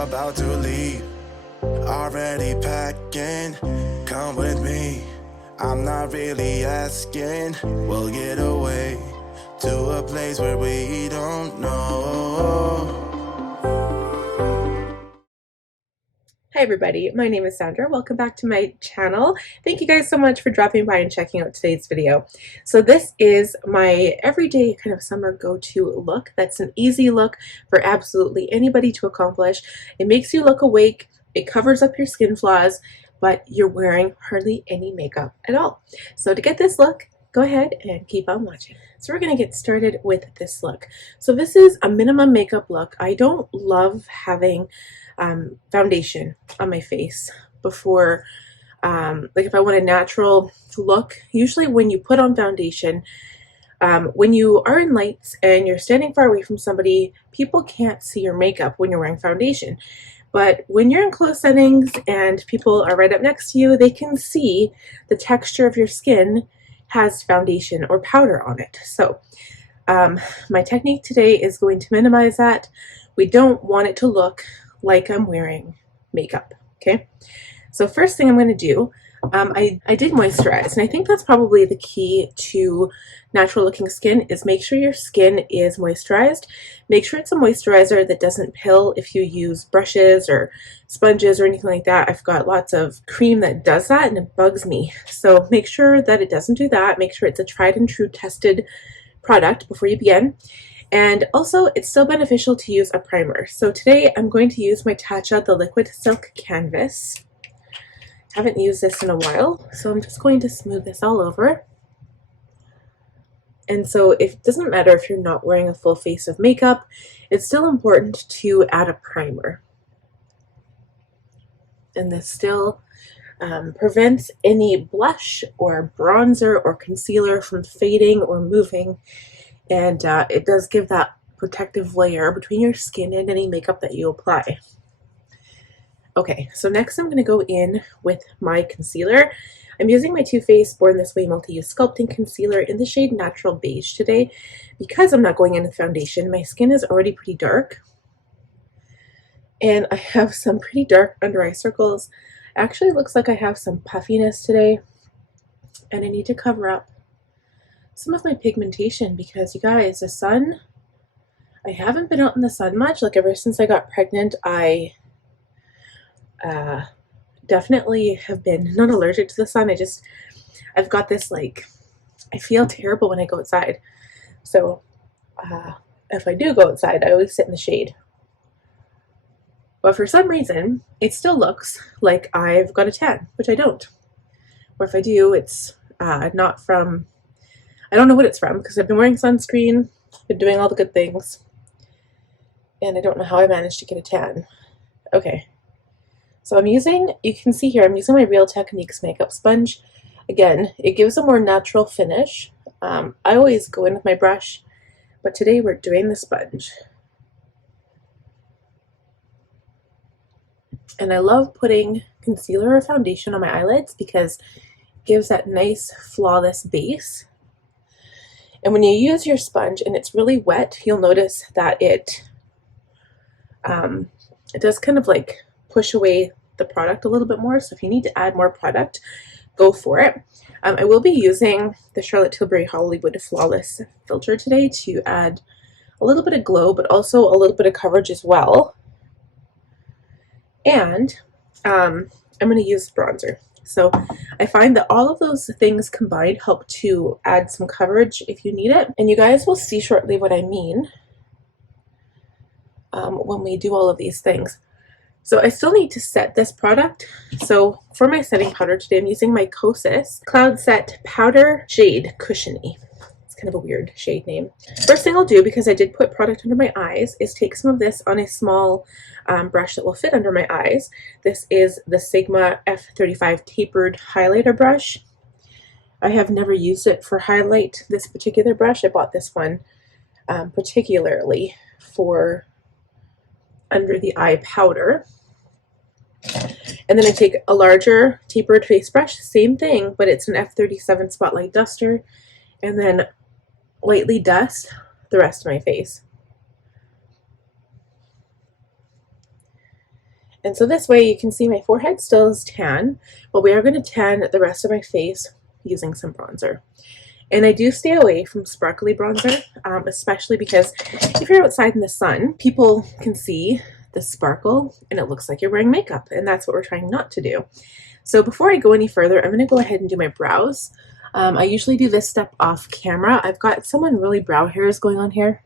about to leave. Already packing, come with me. I'm not really asking. We'll get away to a place where we don't know. Hi everybody, my name is Sandra. Welcome back to my channel. Thank you guys so much for dropping by and checking out today's video. So this is my everyday kind of summer go-to look. That's an easy look for absolutely anybody to accomplish. It makes you look awake, it covers up your skin flaws, but you're wearing hardly any makeup at all. So to get this look, go ahead and keep on watching. So we're going to get started with this look. So this is a minimum makeup look. I don't love having foundation on my face before, like if I want a natural look. Usually when you put on foundation, when you are in lights and you're standing far away from somebody, people can't see your makeup when you're wearing foundation. But when you're in close settings and people are right up next to you, they can see the texture of your skin has foundation or powder on it. So my technique today is going to minimize that. We don't want it to look like I'm wearing makeup, okay? So first thing I'm going to do, I did moisturize, and I think that's probably the key to natural looking skin is make sure your skin is moisturized. Make sure it's a moisturizer that doesn't pill if you use brushes or sponges or anything like that. I've got lots of cream that does that and it bugs me. So make sure that it doesn't do that. Make sure it's a tried and true tested product before you begin. And also, it's still beneficial to use a primer. So today I'm going to use my Tatcha, the Liquid Silk Canvas. Haven't used this in a while, so I'm just going to smooth this all over. And so it doesn't matter if you're not wearing a full face of makeup, it's still important to add a primer. And this still prevents any blush or bronzer or concealer from fading or moving. And it does give that protective layer between your skin and any makeup that you apply. Okay, so next I'm going to go in with my concealer. I'm using my Too Faced Born This Way Multi-Use Sculpting Concealer in the shade Natural Beige today. Because I'm not going in with foundation, my skin is already pretty dark. And I have some pretty dark under eye circles. Actually, looks like I have some puffiness today. And I need to cover up some of my pigmentation because, you guys, the sun, I haven't been out in the sun much. Like ever since I got pregnant, I definitely have been not allergic to the sun. I've got this, like, I feel terrible when I go outside. So if I do go outside, I always sit in the shade. But for some reason, it still looks like I've got a tan, which I don't. Or if I do, it's not from, I don't know what it's from because I've been wearing sunscreen, been doing all the good things, and I don't know how I managed to get a tan. Okay, so I'm using, you can see here, I'm using my Real Techniques makeup sponge. Again, it gives a more natural finish. I always go in with my brush, but today we're doing the sponge. And I love putting concealer or foundation on my eyelids because it gives that nice flawless base. And when you use your sponge and it's really wet, you'll notice that it does kind of like push away the product a little bit more. So if you need to add more product, go for it. I will be using the Charlotte Tilbury Hollywood Flawless filter today to add a little bit of glow, but also a little bit of coverage as well. And I'm going to use bronzer. So I find that all of those things combined help to add some coverage if you need it. And you guys will see shortly what I mean when we do all of these things. So I still need to set this product. So for my setting powder today, I'm using my Kosas Cloud Set Powder Shade Cushiony. It's kind of a weird shade name. First thing I'll do, because I did put product under my eyes, is take some of this on a small brush that will fit under my eyes. This is the Sigma F35 Tapered Highlighter Brush. I have never used it for highlight, this particular brush. I bought this one particularly for under the eye powder. And then I take a larger tapered face brush, same thing, but it's an F37 Spotlight Duster, and then lightly dust the rest of my face. And so this way you can see my forehead still is tan, but we are going to tan the rest of my face using some bronzer. And I do stay away from sparkly bronzer, especially because if you're outside in the sun, people can see the sparkle and it looks like you're wearing makeup, and that's what we're trying not to do. So before I go any further, I'm going to go ahead and do my brows. I usually do this step off camera. I've got some unruly brow hairs going on here.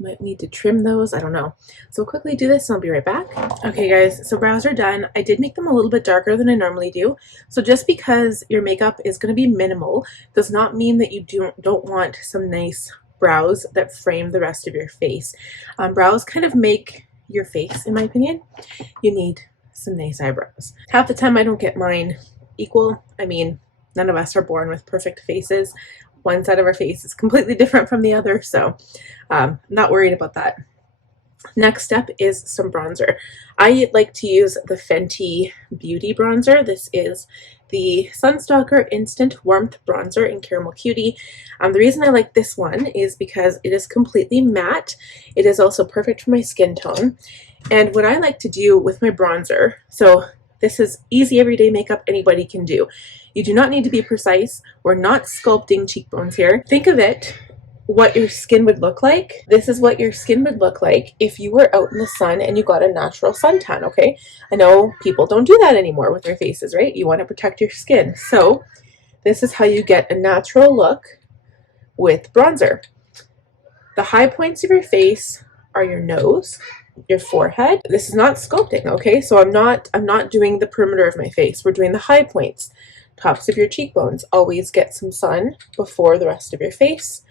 Might need to trim those, I don't know. So I'll quickly do this and I'll be right back. Okay guys, so brows are done. I did make them a little bit darker than I normally do. So just because your makeup is going to be minimal does not mean that you don't want some nice brows that frame the rest of your face. Brows kind of make your face, in my opinion. You need some nice eyebrows. Half the time I don't get mine equal. I mean, none of us are born with perfect faces. One side of our face is completely different from the other, so I'm not worried about that. Next step is some bronzer. I like to use the Fenty Beauty bronzer. This is the Stalk'r Instant Warmth Bronzer in Caramel Cutie. The reason I like this one is because it is completely matte. It is also perfect for my skin tone. And what I like to do with my bronzer, so this is easy everyday makeup anybody can do. You do not need to be precise. We're not sculpting cheekbones here. Think of it, what your skin would look like. This is what your skin would look like if you were out in the sun and you got a natural suntan, okay? I know people don't do that anymore with their faces, right? You want to protect your skin. So this is how you get a natural look with bronzer. The high points of your face are your nose, your forehead. This is not sculpting, okay? So I'm not doing the perimeter of my face. We're doing the high points. Tops of your cheekbones. Always get some sun before the rest of your face.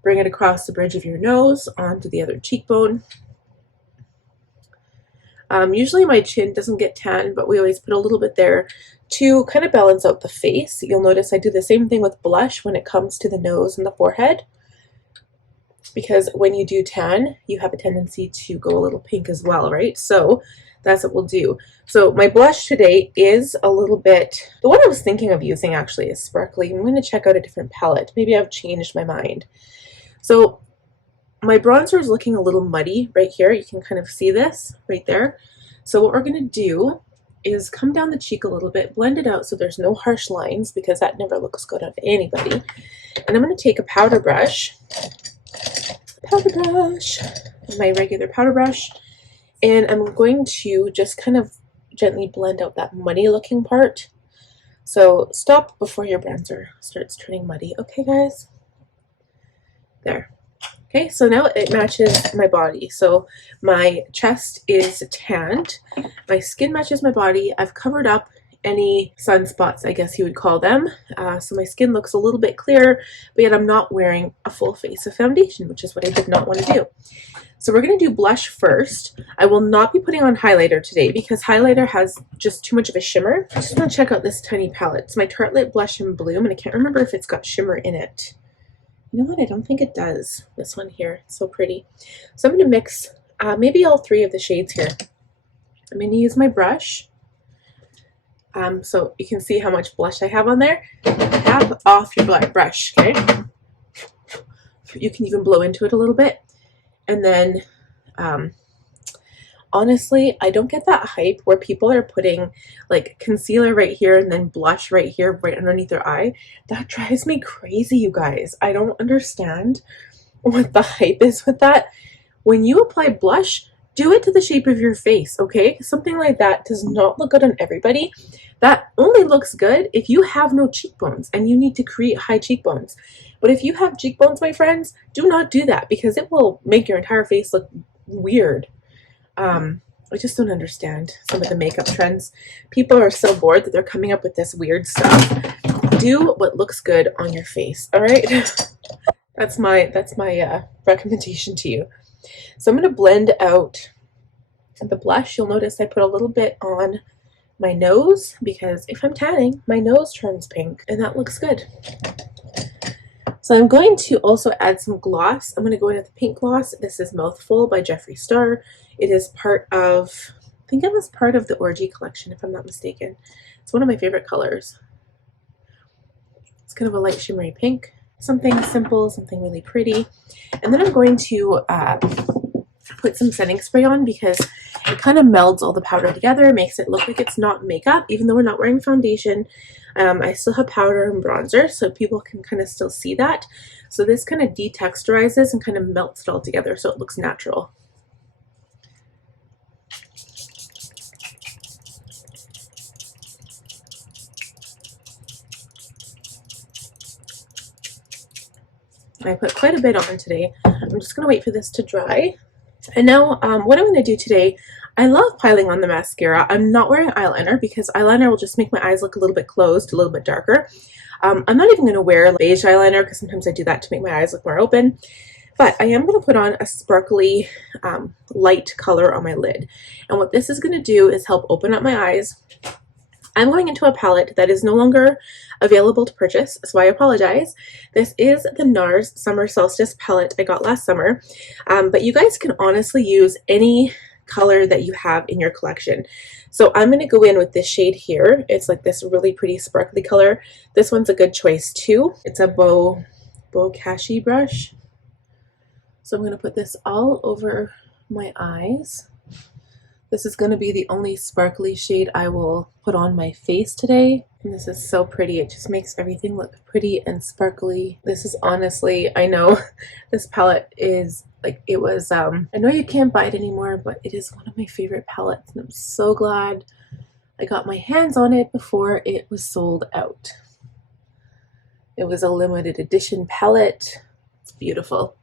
Bring it across the bridge of your nose onto the other cheekbone. Usually my chin doesn't get tan, but we always put a little bit there to kind of balance out the face. You'll notice I do the same thing with blush when it comes to the nose and the forehead, because when you do tan, you have a tendency to go a little pink as well, right? So that's what we'll do. So my blush today is a little bit, the one I was thinking of using actually is sparkly. I'm going to check out a different palette. Maybe I've changed my mind. So my bronzer is looking a little muddy right here. You can kind of see this right there. So what we're going to do is come down the cheek a little bit, blend it out so there's no harsh lines, because that never looks good on anybody. And I'm going to take a powder brush, my regular powder brush, and I'm going to just kind of gently blend out that muddy looking part. So stop before your bronzer starts turning muddy. Okay guys? There. Okay, so now it matches my body. So my chest is tanned. My skin matches my body. I've covered up any sunspots, I guess you would call them. So my skin looks a little bit clearer, but yet I'm not wearing a full face of foundation, which is what I did not want to do. So we're going to do blush first. I will not be putting on highlighter today because highlighter has just too much of a shimmer. I just want to check out this tiny palette. It's my Tartlette Blush in Bloom, and I can't remember if it's got shimmer in it. You know what? I don't think it does. This one here. It's so pretty. So I'm going to mix maybe all three of the shades here. I'm going to use my brush. So you can see how much blush I have on there. Tap off your black brush, okay? You can even blow into it a little bit. And then, honestly, I don't get that hype where people are putting like concealer right here and then blush right here, right underneath their eye. That drives me crazy, you guys. I don't understand what the hype is with that. When you apply blush, do it to the shape of your face, okay? Something like that does not look good on everybody. That only looks good if you have no cheekbones and you need to create high cheekbones. But if you have cheekbones, my friends, do not do that because it will make your entire face look weird. I just don't understand some of the makeup trends. People are so bored that they're coming up with this weird stuff. Do what looks good on your face, all right? That's my recommendation to you. So I'm going to blend out the blush. You'll notice I put a little bit on my nose because if I'm tanning, my nose turns pink and that looks good. So I'm going to also add some gloss. I'm going to go in with the pink gloss. This is Mouthful by Jeffree Star. It is part of, I think it was part of the Orgy collection if I'm not mistaken. It's one of my favorite colors. It's kind of a light shimmery pink. Something simple, something really pretty. And then I'm going to put some setting spray on because It kind of melds all the powder together, makes it look like it's not makeup, even though we're not wearing foundation. I still have powder and bronzer, so people can kind of still see that. So this kind of detexturizes and kind of melts it all together so it looks natural. I put quite a bit on today. I'm just going to wait for this to dry. And now what I'm going to do today, I love piling on the mascara. I'm not wearing eyeliner because eyeliner will just make my eyes look a little bit closed, a little bit darker. I'm not even going to wear beige eyeliner because sometimes I do that to make my eyes look more open. But I am going to put on a sparkly light color on my lid. And what this is going to do is help open up my eyes. I'm going into a palette that is no longer available to purchase, so I apologize. This is the Nars Summer Solstice palette I got last summer, but you guys can honestly use any color that you have in your collection. So I'm going to go in with this shade here. It's like this really pretty sparkly color. This one's a good choice too. It's a Bokashi brush. So I'm going to put this all over my eyes. This is going to be the only sparkly shade I will put on my face today. And this is so pretty. It just makes everything look pretty and sparkly. This is honestly, I know this palette is like, it was, I know you can't buy it anymore, but it is one of my favorite palettes. And I'm so glad I got my hands on it before it was sold out. It was a limited edition palette. It's beautiful.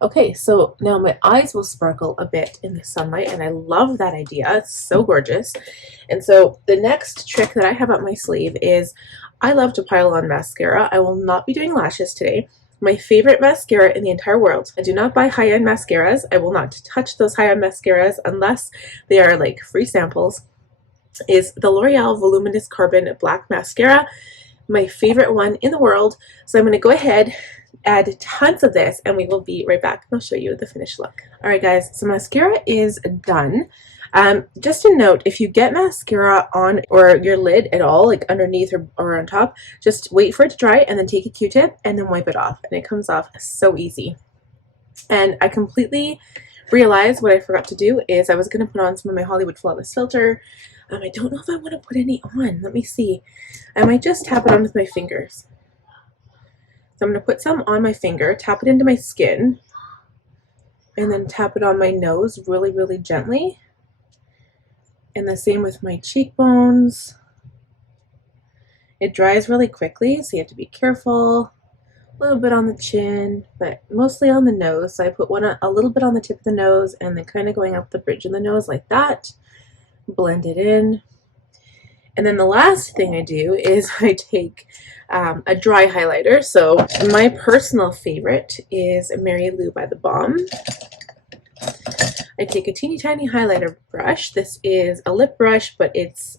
Okay, so now my eyes will sparkle a bit in the sunlight, and I love that idea. It's so gorgeous. And so the next trick that I have up my sleeve is I love to pile on mascara. I will not be doing lashes today. My favorite mascara in the entire world. I do not buy high-end mascaras. I will not touch those high-end mascaras unless they are like free samples. Is the Loreal Voluminous Carbon Black Mascara. My favorite one in the world. So I'm going to go ahead, add tons of this, and we will be right back. I'll show you the finished look. Alright guys, so mascara is done. Just a note, if you get mascara on or your lid at all, like underneath or on top, just wait for it to dry and then take a Q-tip and then wipe it off, and it comes off so easy. And I completely realized what I forgot to do is I was going to put on some of my Hollywood Flawless filter. I don't know if I want to put any on. Let me see. I might just tap it on with my fingers. So I'm going to put some on my finger, tap it into my skin, and then tap it on my nose really, really gently. And the same with my cheekbones. It dries really quickly, so you have to be careful. A little bit on the chin, but mostly on the nose. So I put a little bit on the tip of the nose and then kind of going up the bridge of the nose like that. Blend it in. And then the last thing I do is I take a dry highlighter. So my personal favorite is Mary Lou by the Balm. I take a teeny tiny highlighter brush. This is a lip brush, but it's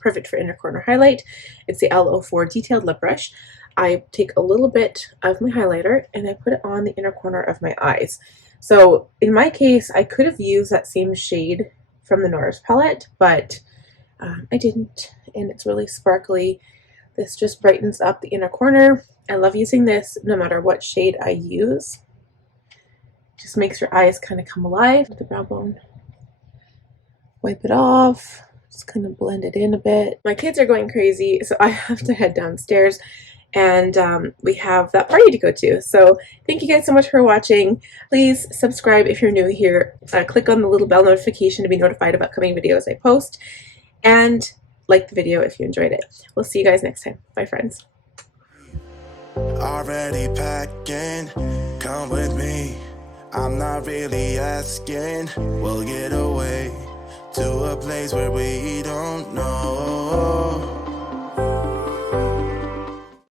perfect for inner corner highlight. It's the L04 detailed lip brush. I take a little bit of my highlighter and I put it on the inner corner of my eyes. So in my case, I could have used that same shade from the Nars palette, but I didn't, and it's really sparkly. This just brightens up the inner corner. I love using this no matter what shade I use. Just makes your eyes kind of come alive with the brow bone. Wipe it off, just kind of blend it in a bit. My kids are going crazy, so I have to head downstairs, and we have that party to go to. So thank you guys so much for watching. Please subscribe if you're new here. Click on the little bell notification to be notified of upcoming videos I post, and like the video if you enjoyed it. We'll see you guys next time. Bye friends. Already packing, come with me. I'm not really asking. We'll get away to a place where we don't know.